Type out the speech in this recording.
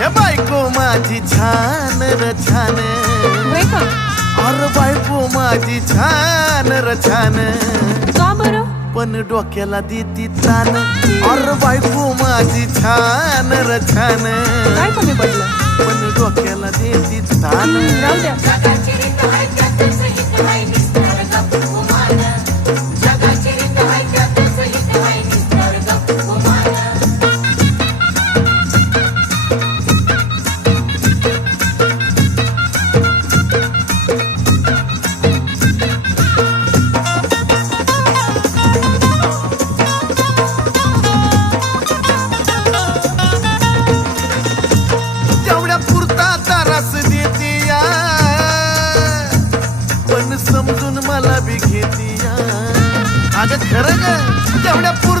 हे बायको माझी छान र छान, होय का? अरे बायको माझी छान र छान, का बरं? पण डोक्याला देती तान. अरे बायको माझी छान र छान, काय कमी पडलं? पण डोक्याला देती तान. राहू द्या. तेवढ्या पुरता तारास देती या, पण समजून मला बी घेती या. अगं खरं ग, तेवढ्या